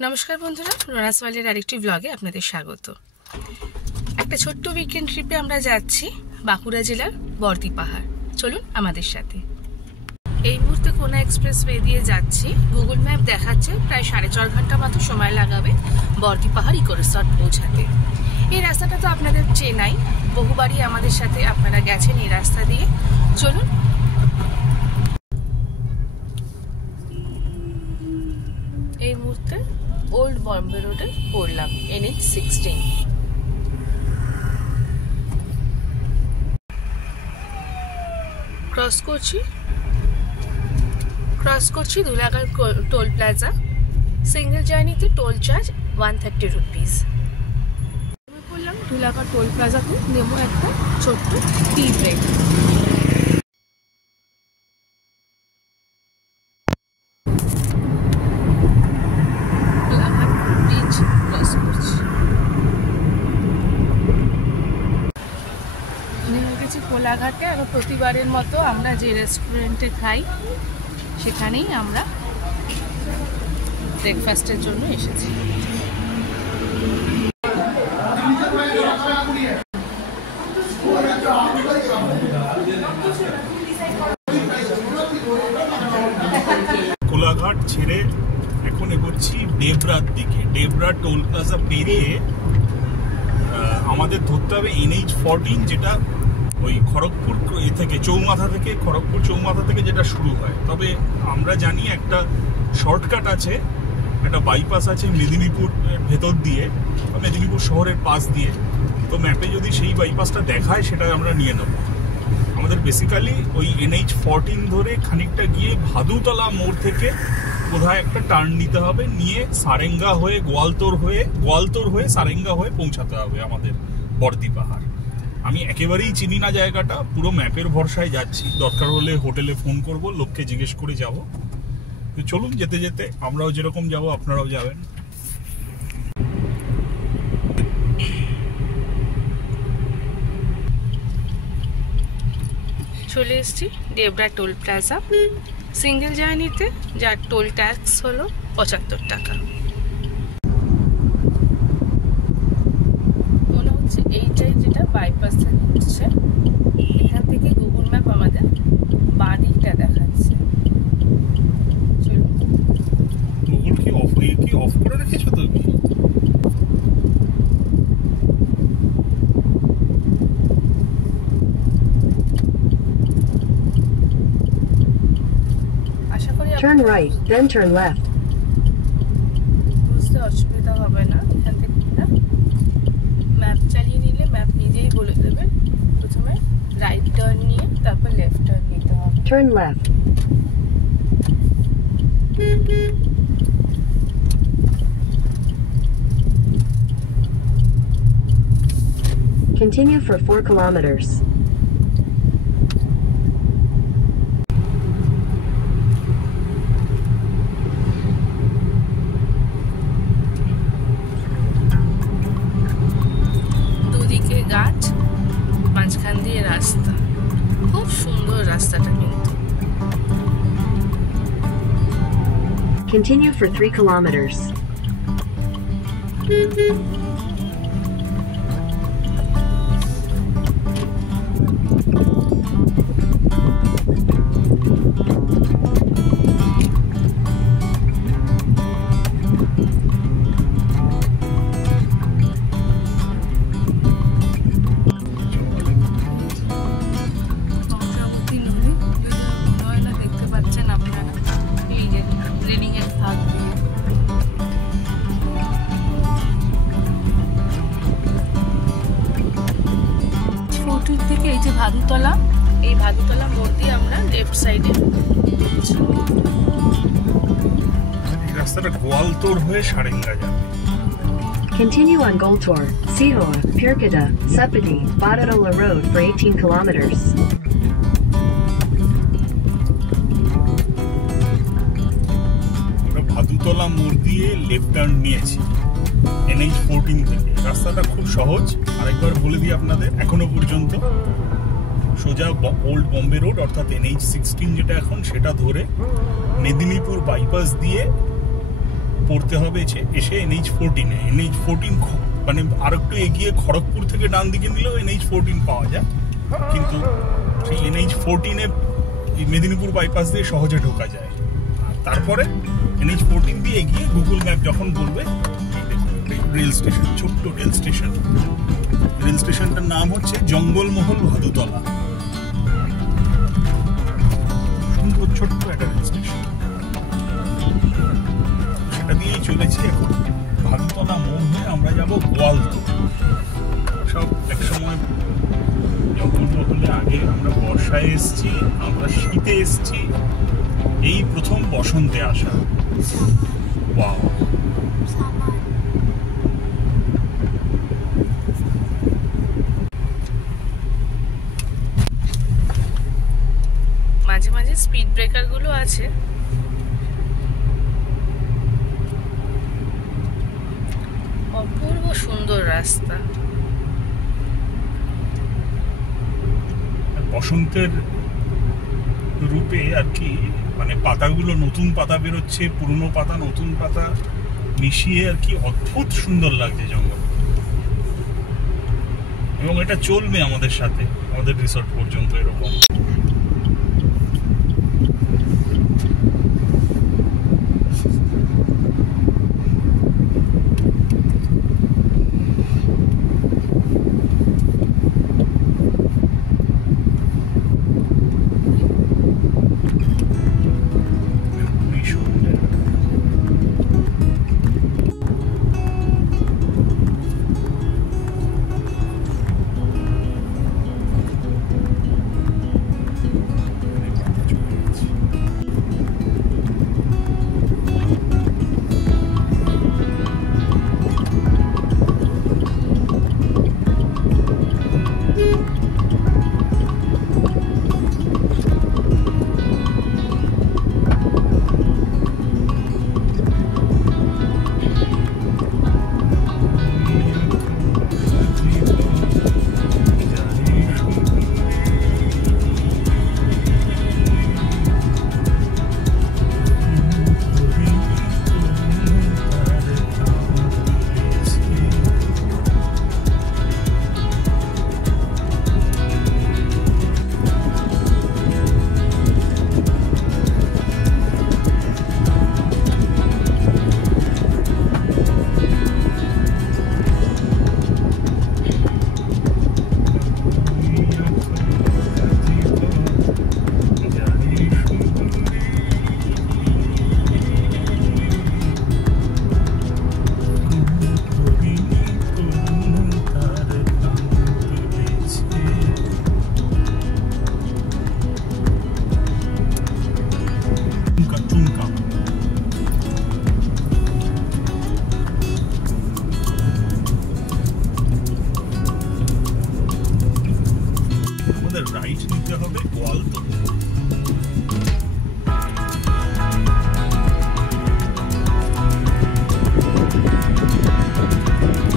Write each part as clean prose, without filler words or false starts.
নমস্কার বন্ধুরা, রোনাস ওয়ার্ল্ডের আরেকটি ব্লগে আপনাদের স্বাগত। একটা ছোট্ট উইকেন্ড ট্রিপে আমরা যাচ্ছি বাঁকুড়া জেলার বর্দি পাহাড়। চলুন আমাদের সাথে। এই মুহূর্তে কোনা এক্সপ্রেসওয়ে দিয়ে যাচ্ছি। গুগল ম্যাপ দেখাচ্ছে প্রায় 4.5 ঘন্টা মতো সময় লাগাবে বর্দি পাহাড় ইকো রিসর্ট পৌঁছাতে। এই রাস্তাটা তো আপনাদের চেনাই, বহুবারই আমাদের সাথে আপনারা গেছেন এই রাস্তা দিয়ে। চলুন। এই মুহূর্তে ওল্ড বম্বে রোডে পড়লাম, NH16। ক্রস করছি ধুলাগড় টোল প্লাজা। সিঙ্গেল জার্নিতে টোল চার্জ 130 রুপিস। করলাম ধুলাগড় টোল প্লাজাতে, নেব একটা ছোট্ট টি ব্রেক। কোলাঘাটে আর প্রতিবারের মতো আমরা যে রেস্টুরেন্টে খাই সেখানেই আমরা ব্রেকফাস্টের জন্য এসেছি। কোলাঘাট ছেড়ে এখন এগোচ্ছি ডেবরার দিকে। ডেবরা টোল প্লাজা পেরিয়ে আমাদের ধরতে হবে NH14, যেটা ওই খড়গপুর থেকে খড়গপুর চৌমাথা থেকে যেটা শুরু হয়। তবে আমরা জানি একটা শর্টকাট আছে, একটা বাইপাস আছে মেদিনীপুর ভেতর দিয়ে, মেদিনীপুর শহরের পাশ দিয়ে। তো ম্যাপে যদি সেই বাইপাসটা দেখায় সেটা আমরা নিয়ে নেব। আমাদের বেসিক্যালি ওই NH14 ধরে খানিকটা গিয়ে ভাদুতলা মোড় থেকে কোথায় একটা টার্ন নিতে হবে, নিয়ে সারেঙ্গা হয়ে গোয়ালতোর হয়ে সারেঙ্গা হয়ে পৌঁছাতে হবে আমাদের বর্দি পাহাড়। আমি একেবারেই চিনি না জায়গাটা, পুরো ম্যাপের ভরসায় যাচ্ছি। দরকার হলে হোটেলে ফোন করব, লোককে জিজ্ঞেস করে যাব। তো চলুন, যেতে যেতে আমরাও যেরকম যাব আপনারাও যাবেন। চলে এসেছি ডেবরা টোল প্লাজা। সিঙ্গেল জার্নিতে যার টোল ট্যাক্স হলো 75 টাকা। মনে হচ্ছে এইটাই যেটা বাইপাস হচ্ছে। এখান থেকে গুগল ম্যাপ আমাদের বাঁ দিকটা দেখাচ্ছে। চলুন। গুগল কি অফ করে রেখেছো তুমি? Turn right, then turn left. বুঝতে অসুবিধা হবে না। এখান থেকে ম্যাপ চালিয়ে নিলে ম্যাপ নিজেই বলে দেবে প্রথমে রাইট টার্ন নিয়ে তারপর লেফট টার্ন নিতে হবে। Turn left. Continue for 4 kilometers. গাছ, মাঝখান দিয়ে রাস্তা, খুব সুন্দর রাস্তাটা কিন্তু। Continue for 3 kilometers. থেকে এই যে ভাদুতলা, এই ভাদুতলা মোড় দিয়ে আমরা লেফট সাইডে রাস্তাটা গোয়ালতোর হয়ে সারেঙ্গা যাবে। Continue on Goltor, Sihoa, Pirkada, Sapadi, Badadola Road for 18 kilometers. আমরা ভাদুতলা মোড় দিয়ে লেফট টার্ন নিয়েছি NH14 থেকে। রাস্তাটা খুব সহজ, আরেকবার বলে দিই আপনাদের। এখনো পর্যন্ত সোজা ওল্ড বম্বে রোড অর্থাৎ NH16 যেটা এখন, সেটা ধরে মেদিনীপুর বাইপাস দিয়ে পড়তে হবে এসে NH14 NH14 মানে আর একটু এগিয়ে খড়গপুর থেকে ডান দিকে নিলেও NH14 পাওয়া যায়, কিন্তু সেই NH14 মেদিনীপুর বাইপাস দিয়ে সহজে ঢোকা যায়। আর তারপরে NH14 দিয়ে এগিয়ে গুগল ম্যাপ যখন বলবে রেল স্টেশন, ছোট্ট রেল স্টেশন। রেল স্টেশনটার নাম হচ্ছে জঙ্গলমহল ভাদুতলা। সুন্দর ছোট্ট একটা রেল স্টেশন, সেটা দিয়েই চলেছি এখন। ভাদুতলা মোড় হয়ে আমরা যাব গোয়ালতো। সব একসময় জঙ্গলমহলে আগে আমরা বর্ষায় এসছি, আমরা শীতে এসছি, এই প্রথম বসন্তে আসা। ওয়াও, মাঝে মাঝে স্পিড ব্রেকার গুলো আছে। অপূর্ব সুন্দর রাস্তা। বসন্তের রূপে আর কি, মানে পাতাগুলো নতুন পাতা বেরোচ্ছে, পুরনো পাতা নতুন পাতা মিশিয়ে আর কি অদ্ভুত সুন্দর লাগছে জঙ্গল। এবং এটা চলবে আমাদের সাথে, আমাদের রিসর্ট পর্যন্ত এরকম। রাইট নিতে হবে গোয়ালতো।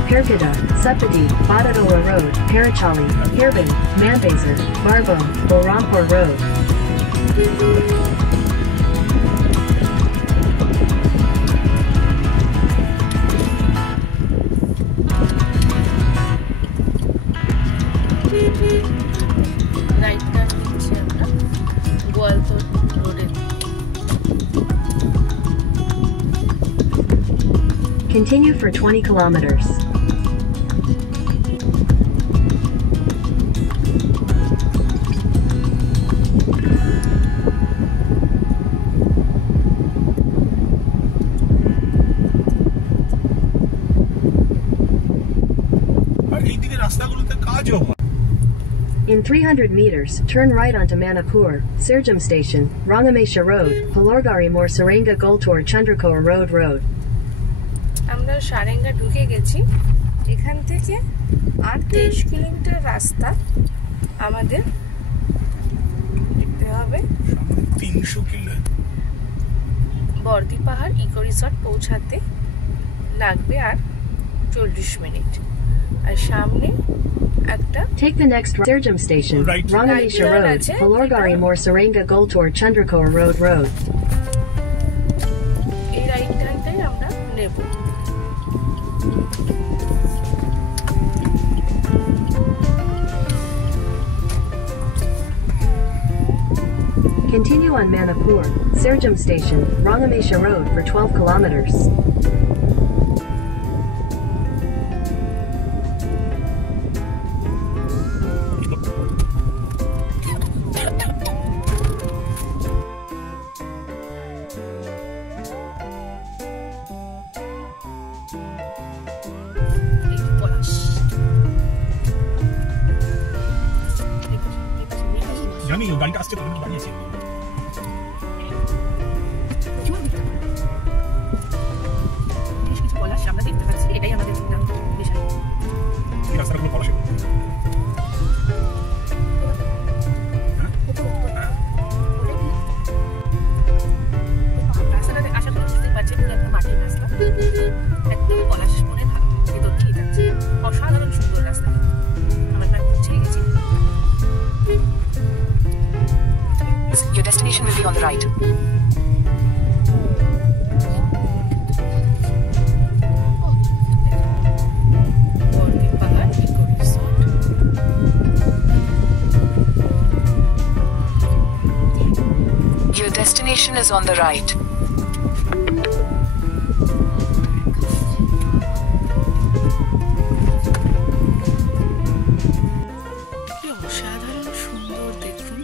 Perkada, Sapadi, Badadola Road, Parachali, Hirban, Manbazar, Barbum, Balrampur Road. Right turn নিচ্ছি আমরা গোয়ালতো রোডে। Continue for 20 kilometers. In 300 meters, turn right onto Manipur, Sirjam Station, Rangamesha Road, Palorgari More Sarenga Gultor Chandrakoa Road. আমরা সারেঙ্গা ঢুকে গেছি। এখান থেকে 23 kilometre রাস্তা আমাদের দেখতে হবে। 300 কিলো। বর্দি পাহাড় ইকো রিসর্ট পৌঁছাতে লাগবে আর 40 মিনিট। আর সামনে একটা Take the next Sirjam Station, Rangamesha Road, Palorgari More Sarenga Gultor Chandrakoa Road. এই রাইট টার্নটাই আমরা লেবু। Continue on Manipur, Serjum Station, Rangamesha Road for 12 kilometers. জানি গাড়িটা আসছে তখন বানিয়েছি কিছু পলাশ আমরা দেখতে পাচ্ছি, এটাই আমাদের বিষয়। এই রাস্তাগুলো পলাশে রাস্তাটাতে আশা করে বুঝতে পারছি পুরো একটা মাটির রাস্তা, একদম পলাশ মনে ভালো ভেতর দিয়ে যাচ্ছে। অসাধারণ সুন্দর রাস্তা, আমরা প্রায় পৌঁছেই গেছি। Your destination will be on the right. Bardi Pahar eco resort. Your destination is on the right. কি অসাধারণ সুন্দর দেখুন।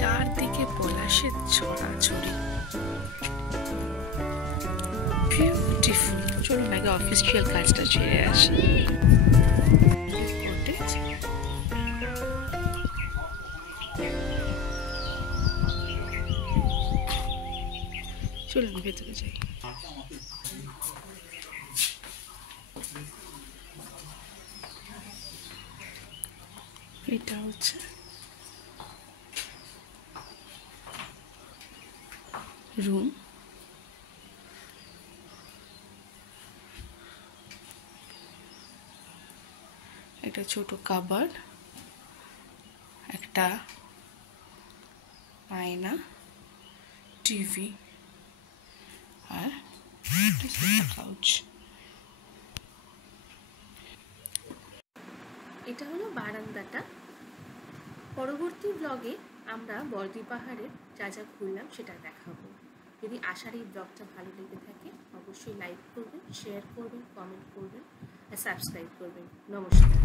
চারদিকে পলাশের ছড়াছড়ি, বিউটিফুল। চলুন আগে অফিসিয়াল কাজটা ছেড়ে আসি। চলুন ভেতরে যাই। এটা হচ্ছে রুম। একটা ছোট কাবার্ড, একটা আয়না, টিভি আর কাউচ। এটা হলো বারান্দাটা। পরবর্তী ব্লগে আমরা বর্দি পাহাড়ের যা যা ঘুরলাম সেটা দেখাবো। যদি আশার এই ব্লগটা ভালো লেগে থাকে অবশ্যই লাইক করবেন, শেয়ার করবেন, কমেন্ট করবেন আর সাবস্ক্রাইব করবেন। নমস্কার।